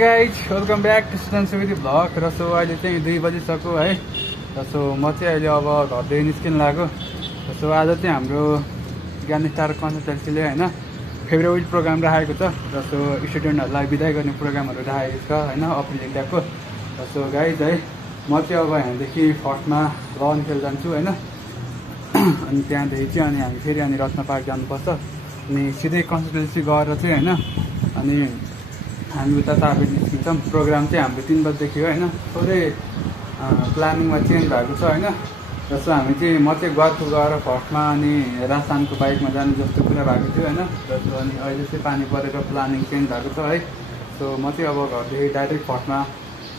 Guys welcome back to Sujan Suvidhi vlog. र so अहिले चाहिँ 2 बजिसक्यो है। र सो म चाहिँ अहिले अब घरदेखि निस्किन लाग्यो। र सो आज चाहिँ हाम्रो ज्ञान स्टार कन्सल्टेन्सीले होइन फेब्रुअरी प्रोग्राम राखेको छ। र सो स्टुडेन्टहरूलाई बिदाई गर्ने प्रोग्रामहरू राखेको छ होइन अप्रिल इन्डियाको। र सो गाइज है म चाहिँ अब यहाँदेखि फर्स्टमा लन खेल जान्छु होइन। अनि त्यहाँदेखि चाहिँ अनि हामी फेरि अनि रत्न पार्क जानुपर्छ। अनि सिधै कन्सल्टेन्सी गएर चाहिँ होइन अनि हामी उता ताबेर निस्किन्छौँ। प्रोग्राम चाहिँ हाम्रो 3 बजीदेखि हो होइन। थोरै प्लानिङमा चेन्ज भएको छ होइन। र सो हामी चाहिँ म चाहिँ गएर फर्स्टमा अनि राजस्थानको बाइकमा जानु जस्तो कुरा भएको थियो होइन। र सो अनि अहिले चाहिँ पानी परेर प्लानिङ चेन्ज भएको छ है। सो म चाहिँ अब घरदेखि डाइरेक्ट फर्स्टमा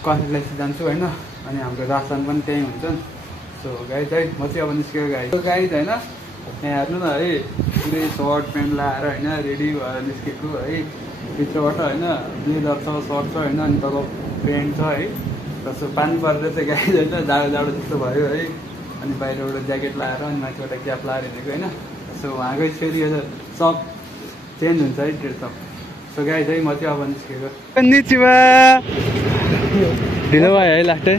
कन्सल्टेन्सी जान्छु होइन। अनि हाम्रो राजस्थान पनि त्यहीँ हुन्छ नि। सो गाइज है म चाहिँ अब निस्केको गाइज होइन। यहाँ हेर्नु न है पुरै सर्ट प्यान्ट लगाएर होइन रेडी भएर निस्केको है। भित्रबाट होइन ब्लेजर छ सर्ट छ होइन अनि तल प्यान्ट छ है। जस्तो पानी परेर चाहिँ गाइज होइन जाडो जाडो जस्तो भयो है। अनि बाहिरबाट ज्याकेट लगाएर अनि माथिबाट क्याप लगाएर हिँडेको होइन। सो उहाँकै फेरि सब चेन्ज हुन्छ है ड्रेस सब। सो गाइज है म चाहिँ अब निस्केको निचिवा ढिलो भयो है लास्टै।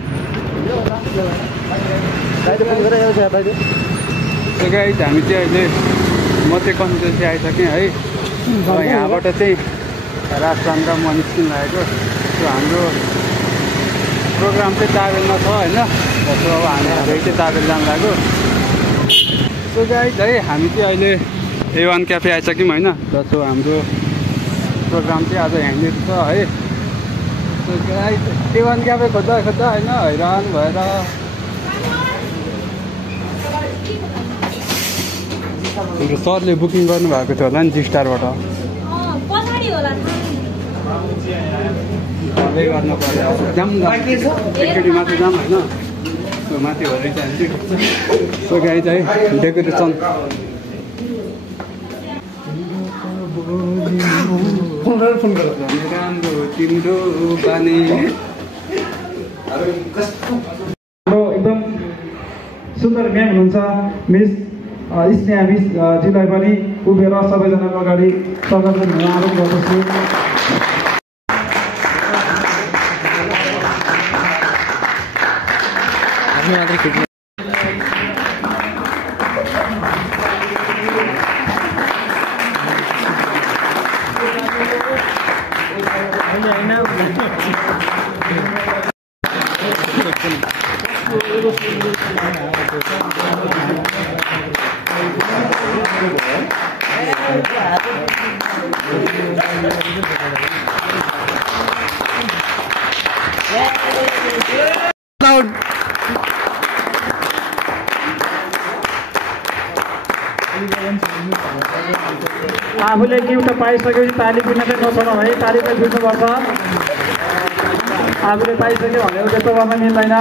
सो गाइज हामी चाहिँ अहिले म चाहिँ कन्सल्टेन्सी आइसकेँ है। यहाँबाट चाहिँ राजस्थान र म निस्किन लागेको। सो हाम्रो प्रोग्राम चाहिँ ताबेलमा छ होइन। जस्तो अब हामी चाहिँ ताबेल जानु लाग्यो। सो गाइज है हामी चाहिँ अहिले A1 क्याफे आइसक्यौँ होइन। जस्तो हाम्रो प्रोग्राम चाहिँ आज यहाँनिर छ है। सो गाइज A1 क्याफे खोज्दा खोज्दा होइन हैरान भएर हाम्रो सरले बुकिङ गर्नुभएको थियो होला नि जी स्टारबाट। गर्नु पर्यो जाम एकचोटि माथि जाम होइन। सो माथि भएर चाहिँ सो गाइज है डेकोरेसन राम्रो तिम्रो बानी एकदम सुन्दर म्याम हुनुहुन्छ मिस स्नेहा मिसजीलाई पनि उभिएर सबैजनाको अगाडि स्वागत गर्न आरोप गर्दछु। आफूले गिफ्ट पाइसकेपछि ताली पिर्न चाहिँ नछोडौँ है। ताली चाहिँ पिर्नुपर्छ। आफूले पाइसक्यो भनेर त्यस्तो गर्न मिल्दैन है।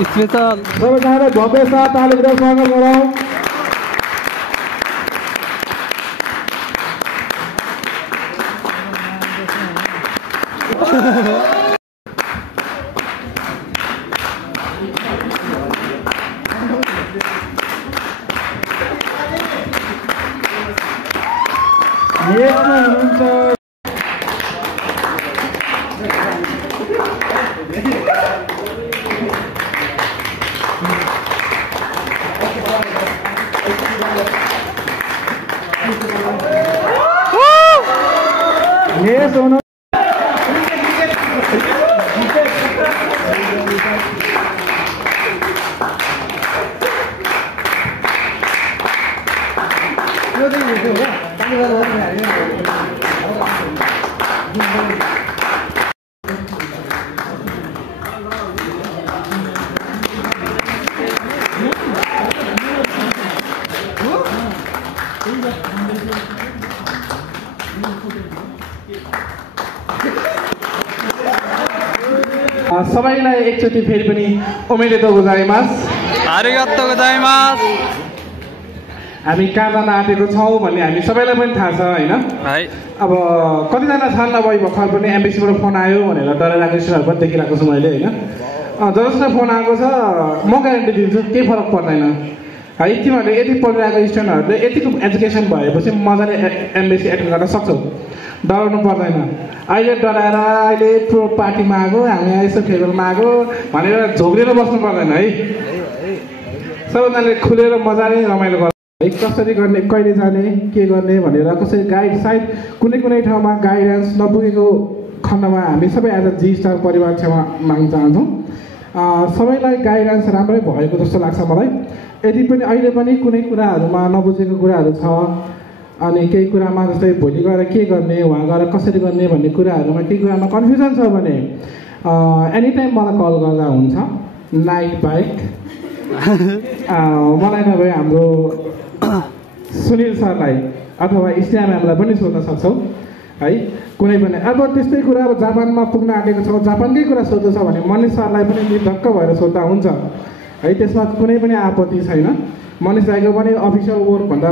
सबैजनालाई भव्य साथ तालीबाट स्वागत गरौँ। सबैलाई एकचोटि फेरि पनि ओमेदेतो गोजाइमास। आरिगातो गोजाइमास। हामी कहाँ जान आँटेको छौँ भन्ने हामी सबैलाई पनि थाहा छ होइन। अब कतिजना छन् अब भर्खर पनि एमबिसीबाट फोन आयो भनेर डराइरहेको स्टुडेन्टहरू पनि देखिरहेको छु मैले होइन। जसलाई फोन आएको छ म ग्यारेन्टी दिन्छु केही फरक पर्दैन। है। तिमीहरूले यति पढिरहेको स्टुडेन्टहरूले यतिको एजुकेसन भएपछि मजाले एमबिसी एटेन्ड गर्न सक्छौ, डराउनु पर्दैन। अहिले डराएर अहिले प्रो पार्टीमा आएको हामी यसो फेयरवेलमा आएको भनेर झोक्रिएर बस्नु पर्दैन है। सबैजनाले खुलेर मजाले रमाइलो गर्नु है। कसरी गर्ने, कहिले जाने, के गर्ने भनेर कसरी गाइड सायद कुनै ठाउँमा गाइडेन्स नपुगेको खण्डमा हामी सबै एज अ जी स्टार परिवार क्षमा माग्न चाहन्छौँ। सबैलाई गाइडेन्स राम्रै भएको जस्तो लाग्छ मलाई। यदि पनि अहिले पनि कुनै कुराहरूमा नबुझेको कुराहरू छ अनि केही कुरामा जस्तै भोलि गएर के गर्ने, वहाँ गएर कसरी गर्ने भन्ने कुराहरूमा केही कुरामा कन्फ्युजन छ भने एनी टाइम मलाई कल गर्दा हुन्छ, नाइट बाइक मलाई नभए हाम्रो सुनिल सरलाई अथवा स्नेहा म्यामलाई पनि सोध्न सक्छौ है। कुनै पनि अब त्यस्तै कुरा अब जापानमा पुग्न आँटेको छ, जापानकै कुरा सोध्नु छ भने मनिष सरलाई पनि निर्धक्क भएर सोद्धा हुन्छ है। त्यसमा कुनै पनि आपत्ति छैन। मनिष दाइको पनि अफिसियल वर्क भन्दा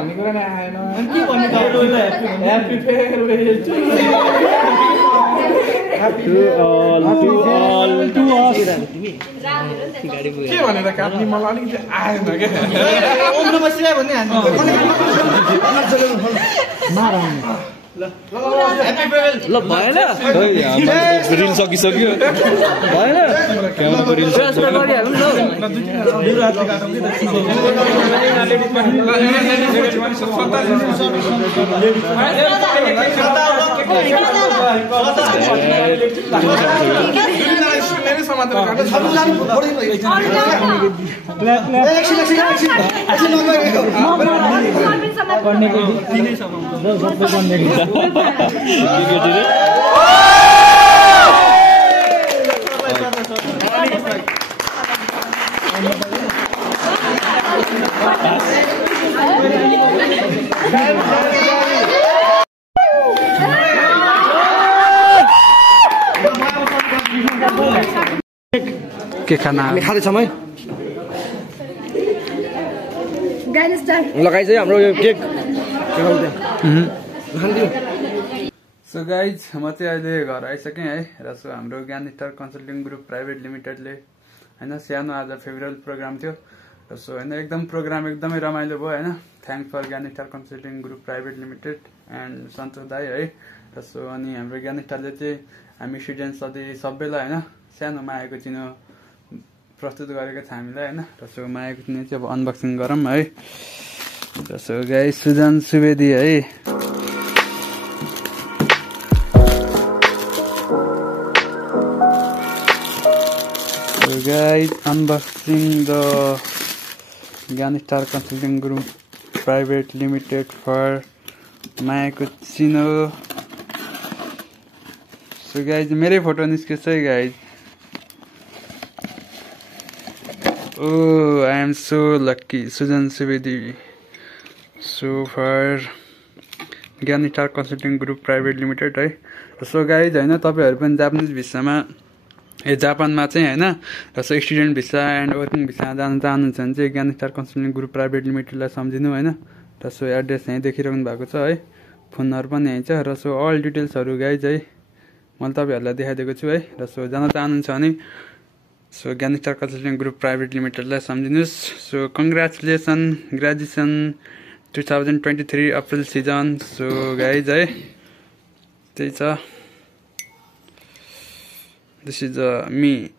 भन्ने कुरा नै आएन। के भन्ने ह्यापी फेयरवेल टु अस के भनेर काट्ने मलाई अलिकति आएन क्या। ओम नमः शिवाय भन्ने हान्छ। ल भएन रिल सकिसक्यो भएन क्यामेराको रिल ट्रान्सफर गरिहालौँ के खाना खाँदैछौँ है लगाइ चाहिँ हाम्रो यो केक सो गाइज म चाहिँ अहिले घर आइसकेँ है र सो हाम्रो ज्ञान स्टार कन्सल्टिङ ग्रुप प्राइभेट लिमिटेडले होइन सानो आज फेभरेबल प्रोग्राम थियो र सो होइन एकदम प्रोग्राम एकदमै रमाइलो भयो होइन thank for Gyan star consulting group private limited and Santosh दाई है र सो अनि हाम्रो ज्ञान स्टारले चाहिँ हामी स्टुडेन्ट सबैलाई होइन सानो मायाको चिनो प्रस्तुत गरेको छ हामीलाई होइन र सो मायाको चिनो चाहिँ अब अनबक्सिङ गरौँ है र सो गाइज सुजन सुवेदी है guys, unboxing the Gyan Star Consulting Group Private Limited for Mayako Chino. So guys, मेरे फोटो निस्केछ है guys. Oh, I am so lucky. Sujan Sivedi. So for Gyan Star Consulting Group Private Limited है. So guys, होइन तपाईहरु पनि Japanese भिसामा जापानमा चाहिँ होइन र so student visa and working visa जान चाहनुहुन्छ भने चाहिँ ज्ञान स्टार कन्सल्टिङ ग्रुप प्राइभेट लिमिटेडलाई सम्झिनु होइन र सो एड्रेस यहीँ देखिरहनु भएको छ है फोनहरू पनि यहीँ छ र सो अल डिटेल्सहरू गाइज है मैले तपाईँहरूलाई देखाइदिएको छु है र सो जान चाहनुहुन्छ भने सो ज्ञान स्टार कन्सल्टिङ ग्रुप प्राइभेट लिमिटेडलाई सम्झिनुहोस् so congratulation graduation 2023 April season so guys है त्यही छ This is me